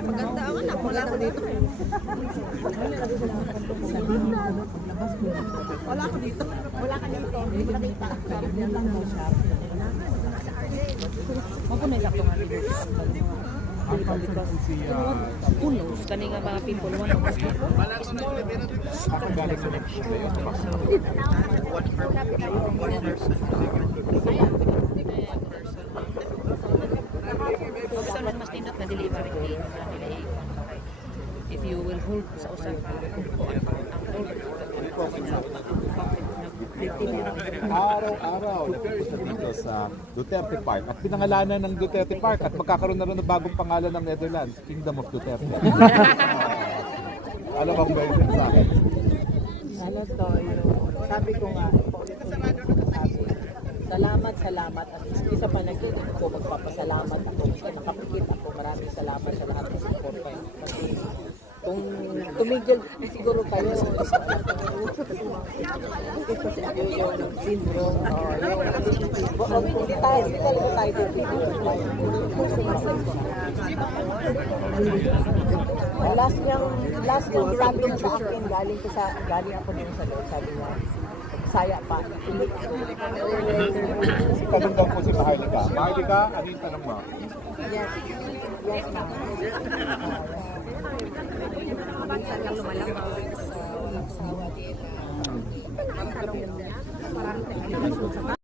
Maganda ang anak, wala ko dito. Wala ko dito. Wala ka dito. Hindi ko nakita. Mapunay sa nga dito. Uno, kani nga mga people mo. Ako galing sa next year. Sa mas nindot na delivery din. If you will hold sa usan Araw-araw dito sa Duterte Park at pinangalanan ng Duterte Park at magkakaroon na rin ng bagong pangalan ng Netherlands, Kingdom of Duterte. Alam mo ba yun sa akin? Ano to, sabi ko nga, salamat at isa pa nagiging ko, magpapasalamat ako, nakapikit ako, maraming salamat sa lahat ng support kayo. Kasi kung tumigil siguro kayo, yung syndrome, hindi talaga tayo titigil. Last yung sabi niya sa akin, galing ako din sa Lord, sabi niya, saya pa. Tanong daw po si Maharlika. Maharlika, ano yung tanong mo? Yes, ma'am. Minsan lang lumalabas. Walang sawa din.